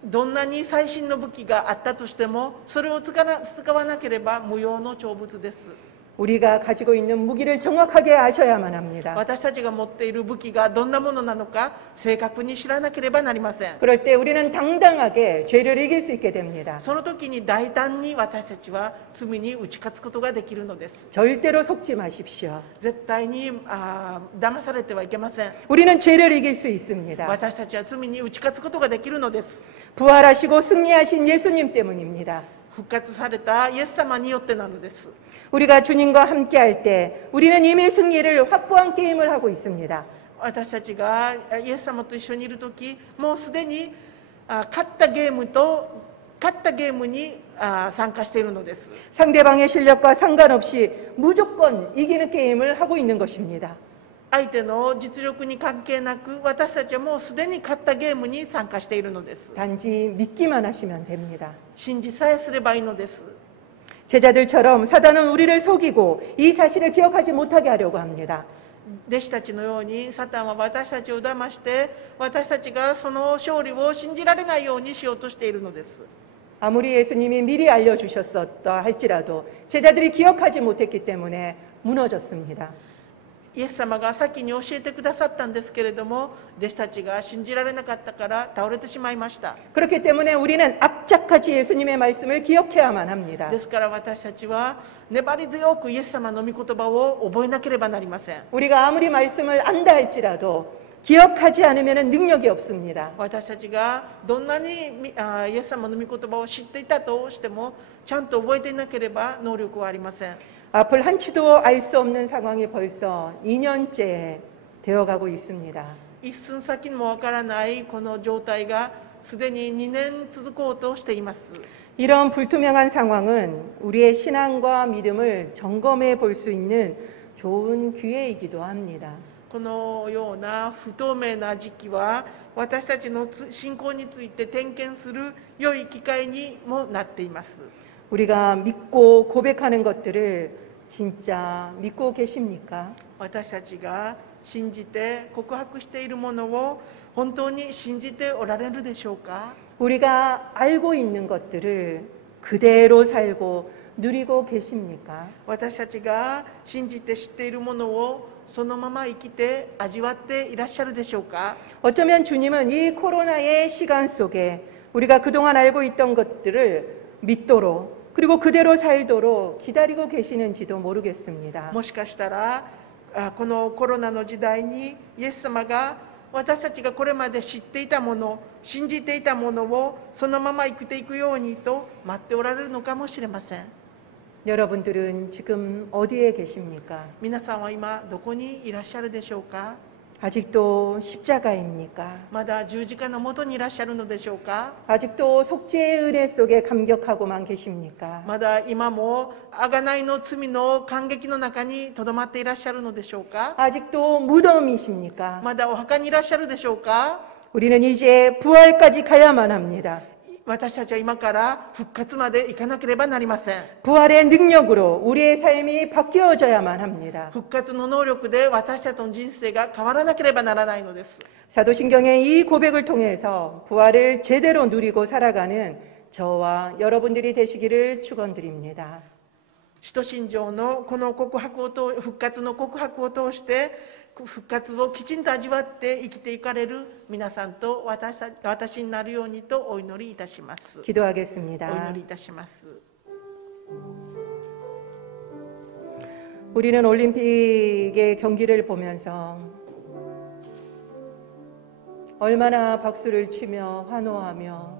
どんなに最新の武器があったとしてもそれを使わなければ無用の長物です。 우리가 가지고 있는 무기를 정확하게 아셔야만 합니다. 私たちが持っている武器がどんなものなのか正確に知らなければなりません。 그럴 때 우리는 당당하게 죄를 이길 수 있게 됩니다. その時に大胆に私たちは罪に打ち勝つことができるのです。 절대로 속지 마십시오. 絶対に騙されてはいけません。 우리는 죄를 이길 수 있습니다. 私たちは罪に打ち勝つことができるのです。 부활하시고 승리하신 예수님 때문입니다. 復活されたイエス様によってなのです。 우리가 주님과 함께할 때 우리는 이미 승리를 확보한 게임을 하고 있습니다. 私たちがイエス様と一緒にいる時もうすでに勝ったゲームに参加しているのです。 상대방의 실력과 상관없이 무조건 이기는 게임을 하고 있는 것입니다. 相手の実力に関係なく私たちはもうすでに勝ったゲームに参加しているのです。 단지 믿기만 하시면 됩니다. 信じさえすればいいのです。 제자들처럼 사단은 우리를 속이고 이 사실을 기억하지 못하게 하려고 합니다. 弟子たちのようにサタンは私たちを騙して私たちがその勝利を信じられないようにしようとしているのです。 아무리 예수님이 미리 알려주셨었다 할지라도 제자들이 기억하지 못했기 때문에 무너졌습니다. イエス様が先に教えてくださったんですけれども弟子たちが信じられなかったから倒れてしまいました。 그렇기 때문에 우리는 악착같이 예수님의 말씀을 기억해야만 합니다. ですから私たちは粘り強くイエス様の御言葉を覚えなければなりません。 우리가 아무리 말씀을 안다 할지라도 기억하지 않으면 능력이 없습니다. 私たちがどんなにイエス様の御言葉を知っていたとしてもちゃんと覚えていなければ能力はありません。 앞을 한치도 알 수 없는 상황이 벌써 2년째 되어가고 있습니다. 一寸先もわからないこの状態がすでに2年続こうとしています。 이런 불투명한 상황은 우리의 신앙과 믿음을 점검해 볼 수 있는 좋은 기회이기도 합니다. このような不透明な時期は私たちの信仰について点検する良い機会にもなっています。 우리가 믿고 고백하는 것들을 진짜 믿고 계십니까? 私たちが信じて告白しているものを本当に信じておられるでしょうか。 우리가 알고 있는 것들을 그대로 살고 누리고 계십니까? 私たちが信じて知っているものをそのまま生きて味わっていらっしゃるでしょうか。 어쩌면 주님은 이 코로나의 시간 속에 우리가 그동안 알고 있던 것들을 믿도록 그리고 그대로 살도록 기다리고 계시는지도 모르겠습니다. もしかしたらこのコロナの時代にイエス様が私たちがこれまで知っていたもの信じていたものをそのまま生きていくようにと待っておられるのかもしれません。 여러분들은 지금 어디에 계십니까? 皆さんは今どこにいらっしゃるでしょうか。 아직도 십자가입니까? まだ十字架のもとにいらっしゃるのでしょうか。 아직도 속죄의 은혜 속에 감격하고만 계십니까? まだ今も贖いの罪の感激の中にとどまっていらっしゃるのでしょうか。 아직도 무덤이십니까? まだお墓にいらっしゃるでしょうか。 우리는 이제 부활까지 가야만 합니다. 私たちは今から復活まで行かなければなりません。 부활의 능력으로 우리의 삶이 바뀌어져야만 합니다. 復活の能力で私たちの人生が変わらなければならないのです。 사도신경의 이 고백을 통해서 부활을 제대로 누리고 살아가는 저와 여러분들이 되시기를 축원드립니다. 使徒信条のこの告白を復活の告白を通して復活をきちんと味わって生きていかれる皆さんと私になるようにとお祈りいたします。お 기도하겠습니다. 祈りいたします。 우리는 올림픽의 경기를 보면서 얼마나 박수를 치며 환호하며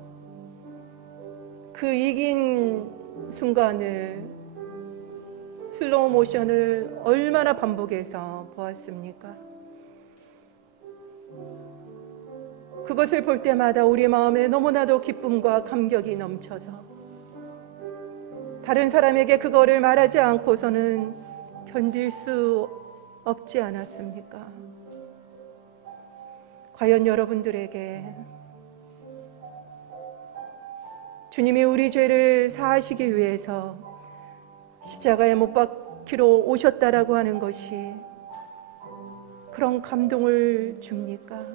그 이긴 순간을 슬로우 모션을 얼마나 반복해서 보았습니까? 그것을 볼 때마다 우리 마음에 너무나도 기쁨과 감격이 넘쳐서 다른 사람에게 그거를 말하지 않고서는 견딜 수 없지 않았습니까? 과연 여러분들에게 주님이 우리 죄를 사하시기 위해서 십자가에 못 박히러 오셨다라고 하는 것이 그런 감동을 줍니까?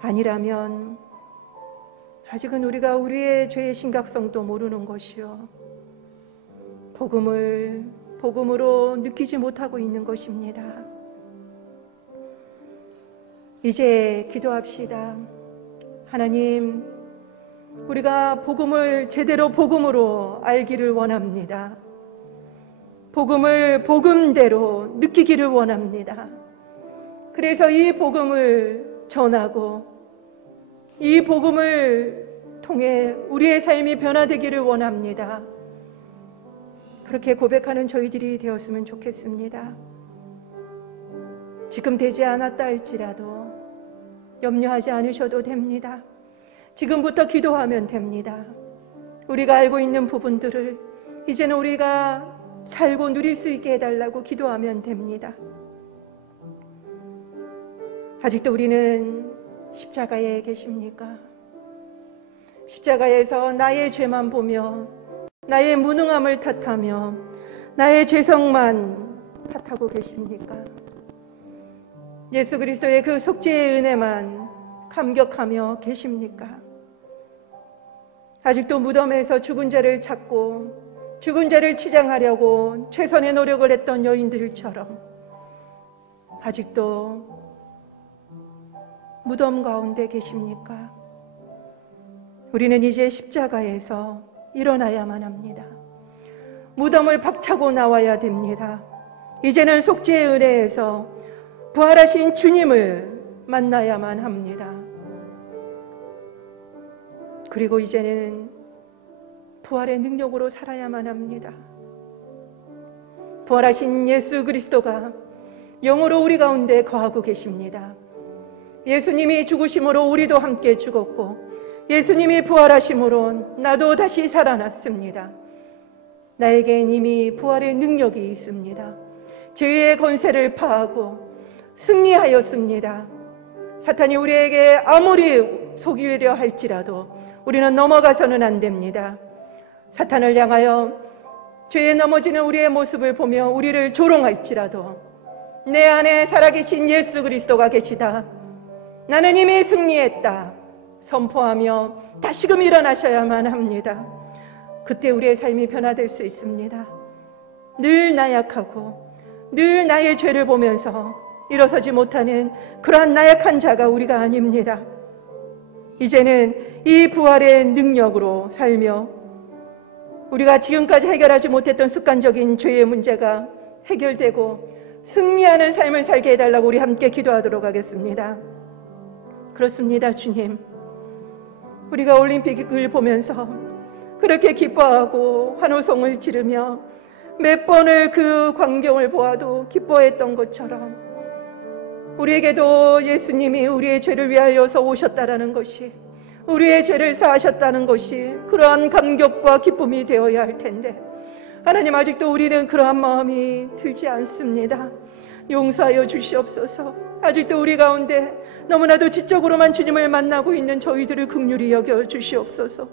아니라면 아직은 우리가 우리의 죄의 심각성도 모르는 것이요, 복음으로 느끼지 못하고 있는 것입니다. 이제 기도합시다. 하나님, 우리가 복음을 제대로 복음으로 알기를 원합니다. 복음을 복음대로 느끼기를 원합니다. 그래서 이 복음을 전하고 이 복음을 통해 우리의 삶이 변화되기를 원합니다. 그렇게 고백하는 저희들이 되었으면 좋겠습니다. 지금 되지 않았다 할지라도 염려하지 않으셔도 됩니다. 지금부터 기도하면 됩니다. 우리가 알고 있는 부분들을 이제는 우리가 살고 누릴 수 있게 해달라고 기도하면 됩니다. 아직도 우리는 십자가에 계십니까? 십자가에서 나의 죄만 보며 나의 무능함을 탓하며 나의 죄성만 탓하고 계십니까? 예수 그리스도의 그 속죄의 은혜만 감격하며 계십니까? 아직도 무덤에서 죽은 자를 찾고 죽은 자를 치장하려고 최선의 노력을 했던 여인들처럼 아직도 무덤 가운데 계십니까? 우리는 이제 십자가에서 일어나야만 합니다. 무덤을 박차고 나와야 됩니다. 이제는 속죄의 은혜에서 부활하신 주님을 만나야만 합니다. 그리고 이제는 부활의 능력으로 살아야만 합니다. 부활하신 예수 그리스도가 영으로 우리 가운데 거하고 계십니다. 예수님이 죽으심으로 우리도 함께 죽었고 예수님이 부활하심으로 나도 다시 살아났습니다. 나에겐 이미 부활의 능력이 있습니다. 죄의 권세를 파하고 승리하였습니다. 사탄이 우리에게 아무리 속이려 할지라도 우리는 넘어가서는 안 됩니다. 사탄을 향하여 죄에 넘어지는 우리의 모습을 보며 우리를 조롱할지라도 내 안에 살아계신 예수 그리스도가 계시다, 나는 이미 승리했다 선포하며 다시금 일어나셔야만 합니다. 그때 우리의 삶이 변화될 수 있습니다. 늘 나약하고 늘 나의 죄를 보면서 일어서지 못하는 그러한 나약한 자가 우리가 아닙니다. 이제는 이 부활의 능력으로 살며 우리가 지금까지 해결하지 못했던 습관적인 죄의 문제가 해결되고 승리하는 삶을 살게 해달라고 우리 함께 기도하도록 하겠습니다. 그렇습니다. 주님, 우리가 올림픽을 보면서 그렇게 기뻐하고 환호성을 지르며 몇 번을 그 광경을 보아도 기뻐했던 것처럼 우리에게도 예수님이 우리의 죄를 위하여서 오셨다라는 것이, 우리의 죄를 사하셨다는 것이 그러한 감격과 기쁨이 되어야 할 텐데 하나님, 아직도 우리는 그러한 마음이 들지 않습니다. 용서하여 주시옵소서. 아직도 우리 가운데 너무나도 지적으로만 주님을 만나고 있는 저희들을 긍휼히 여겨 주시옵소서.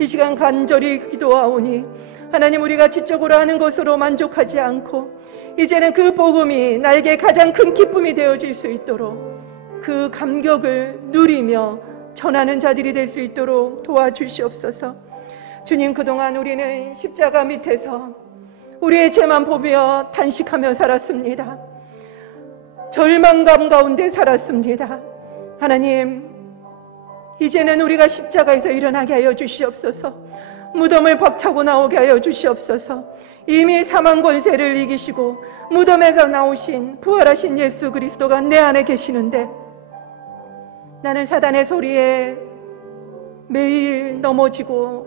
이 시간 간절히 기도하오니 하나님, 우리가 지적으로 하는 것으로 만족하지 않고 이제는 그 복음이 나에게 가장 큰 기쁨이 되어질 수 있도록 그 감격을 누리며 전하는 자들이 될 수 있도록 도와주시옵소서. 주님, 그동안 우리는 십자가 밑에서 우리의 죄만 보며 탄식하며 살았습니다. 절망감 가운데 살았습니다. 하나님, 이제는 우리가 십자가에서 일어나게 하여 주시옵소서. 무덤을 박차고 나오게 하여 주시옵소서. 이미 사망 권세를 이기시고 무덤에서 나오신 부활하신 예수 그리스도가 내 안에 계시는데 나는 사단의 소리에 매일 넘어지고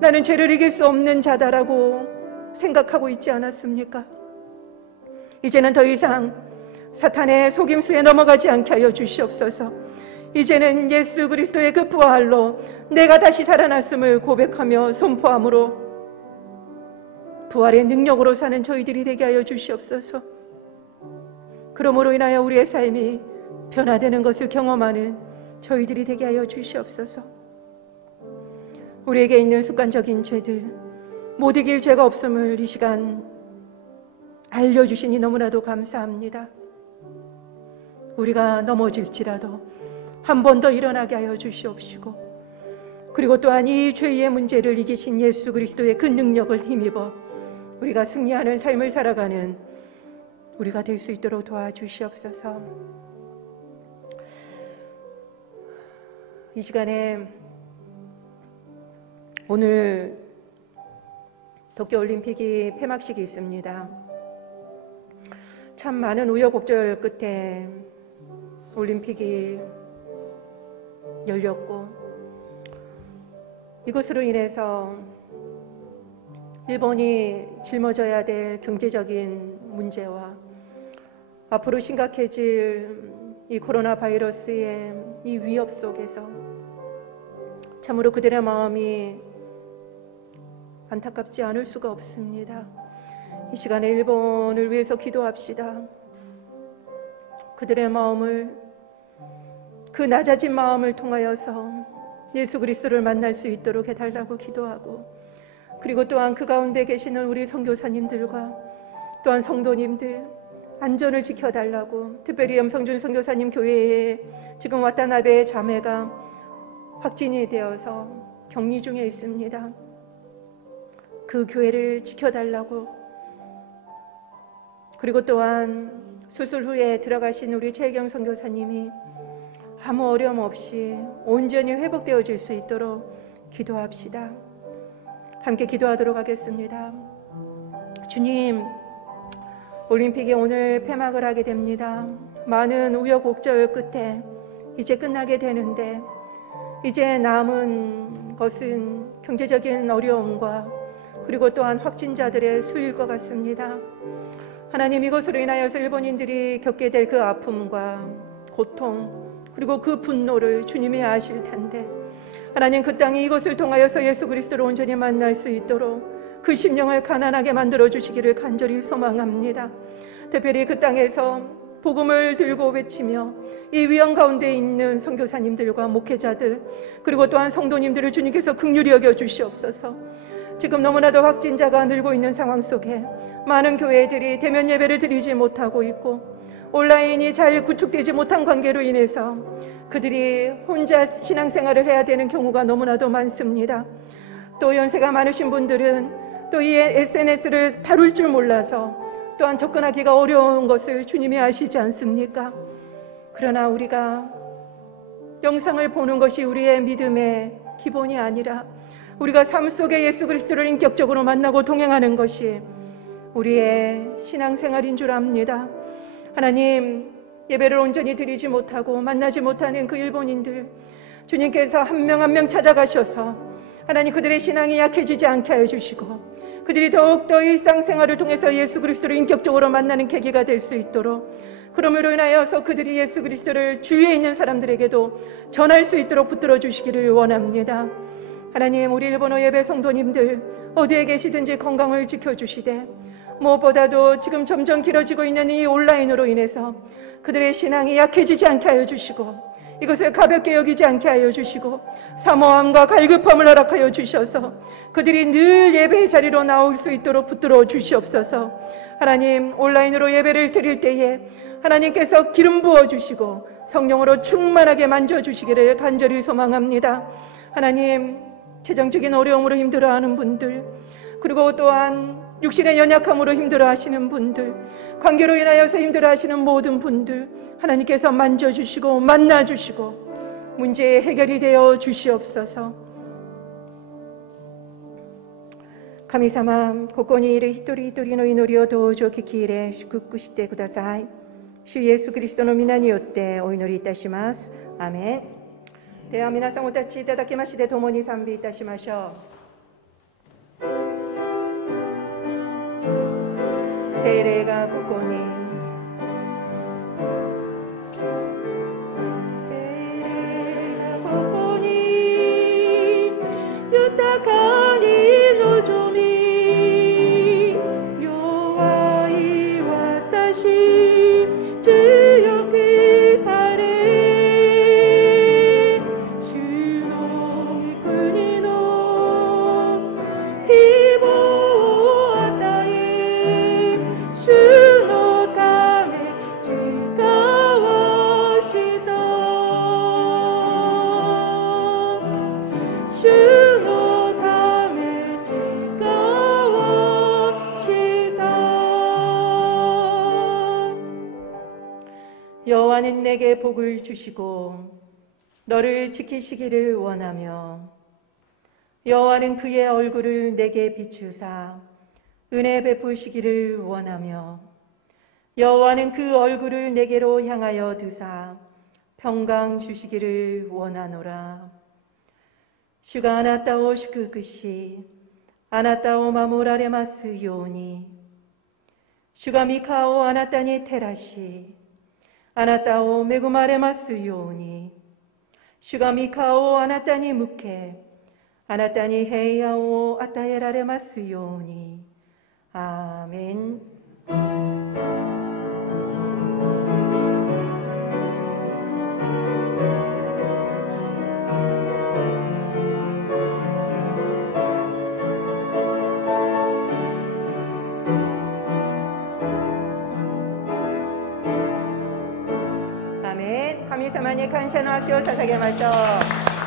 나는 죄를 이길 수 없는 자다라고 생각하고 있지 않았습니까? 이제는 더 이상 사탄의 속임수에 넘어가지 않게 하여 주시옵소서. 이제는 예수 그리스도의 그 부활로 내가 다시 살아났음을 고백하며 선포함으로 부활의 능력으로 사는 저희들이 되게 하여 주시옵소서. 그러므로 인하여 우리의 삶이 변화되는 것을 경험하는 저희들이 되게 하여 주시옵소서. 우리에게 있는 습관적인 죄들, 못 이길 죄가 없음을 이 시간 알려주시니 너무나도 감사합니다. 우리가 넘어질지라도 한 번 더 일어나게 하여 주시옵시고, 그리고 또한 이 죄의 문제를 이기신 예수 그리스도의 그 능력을 힘입어 우리가 승리하는 삶을 살아가는 우리가 될 수 있도록 도와주시옵소서. 이 시간에 오늘 도쿄올림픽이 폐막식이 있습니다. 참 많은 우여곡절 끝에 올림픽이 열렸고, 이것으로 인해서 일본이 짊어져야 될 경제적인 문제와 앞으로 심각해질 이 코로나 바이러스의 이 위협 속에서 참으로 그들의 마음이 안타깝지 않을 수가 없습니다. 이 시간에 일본을 위해서 기도합시다. 그들의 마음을, 그 낮아진 마음을 통하여서 예수 그리스도를 만날 수 있도록 해달라고 기도하고, 그리고 또한 그 가운데 계시는 우리 선교사님들과 또한 성도님들 안전을 지켜달라고, 특별히 염성준 선교사님 교회에 지금 와타나베 자매가 확진이 되어서 격리 중에 있습니다. 그 교회를 지켜달라고, 그리고 또한 수술 후에 들어가신 우리 최혜경 선교사님이 아무 어려움 없이 온전히 회복되어질 수 있도록 기도합시다. 함께 기도하도록 하겠습니다. 주님, 올림픽이 오늘 폐막을 하게 됩니다. 많은 우여곡절 끝에 이제 끝나게 되는데, 이제 남은 것은 경제적인 어려움과 그리고 또한 확진자들의 수일 것 같습니다. 하나님, 이것으로 인하여서 일본인들이 겪게 될 그 아픔과 고통, 그리고 그 분노를 주님이 아실 텐데, 하나님, 그 땅이 이것을 통하여서 예수 그리스도를 온전히 만날 수 있도록 그 심령을 가난하게 만들어 주시기를 간절히 소망합니다. 특별히 그 땅에서 복음을 들고 외치며 이 위험 가운데 있는 선교사님들과 목회자들, 그리고 또한 성도님들을 주님께서 긍휼히 여겨 주시옵소서. 지금 너무나도 확진자가 늘고 있는 상황 속에 많은 교회들이 대면 예배를 드리지 못하고 있고, 온라인이 잘 구축되지 못한 관계로 인해서 그들이 혼자 신앙생활을 해야 되는 경우가 너무나도 많습니다. 또 연세가 많으신 분들은 또 이 SNS를 다룰 줄 몰라서 또한 접근하기가 어려운 것을 주님이 아시지 않습니까? 그러나 우리가 영상을 보는 것이 우리의 믿음의 기본이 아니라 우리가 삶 속에 예수 그리스도를 인격적으로 만나고 동행하는 것이 우리의 신앙생활인 줄 압니다. 하나님, 예배를 온전히 드리지 못하고 만나지 못하는 그 일본인들, 주님께서 한 명 한 명 찾아가셔서 하나님 그들의 신앙이 약해지지 않게 하여 주시고, 그들이 더욱더 일상생활을 통해서 예수 그리스도를 인격적으로 만나는 계기가 될 수 있도록, 그러므로 인하여서 그들이 예수 그리스도를 주위에 있는 사람들에게도 전할 수 있도록 붙들어 주시기를 원합니다. 하나님, 우리 일본어 예배 성도님들 어디에 계시든지 건강을 지켜주시되, 무엇보다도 지금 점점 길어지고 있는 이 온라인으로 인해서 그들의 신앙이 약해지지 않게 하여 주시고, 이것을 가볍게 여기지 않게 하여 주시고, 사모함과 갈급함을 허락하여 주셔서 그들이 늘 예배의 자리로 나올 수 있도록 붙들어 주시옵소서. 하나님, 온라인으로 예배를 드릴 때에 하나님께서 기름 부어 주시고 성령으로 충만하게 만져주시기를 간절히 소망합니다. 하나님, 재정적인 어려움으로 힘들어하는 분들, 그리고 또한 육신의 연약함으로 힘들어하시는 분들, 관계로 인하여서 힘들어하시는 모든 분들 하나님께서 만져주시고 만나주시고 문제의 해결이 되어 주시옵소서.神様、ここにいる一人一人の祈りをどうぞ聞き入れ祝福してください。主イエスキリストの皆によってお祈りいたします。アーメン。では皆さんお立ちいただきまして共に賛美いたしましょう。聖霊がここに。聖霊がここに豊かに望み、弱い私強くされ、主の御国の希望を与え、主のため誓わした。主のため誓わした。여호와는 내게 복을 주시고 너를 지키시기를 원하며, 여호와는 그의 얼굴을 내게 비추사 은혜 베푸시기를 원하며, 여호와는 그 얼굴을 내게로 향하여 두사 평강 주시기를 원하노라. 主があなたを祝福し、あなたを守られますように。主が御顔をあなたに照らし、あなたを恵まれますように。主が御顔をあなたに向け、あなたに平安を与えられますように。アーメン。神様に感謝の拍手を捧げましょう。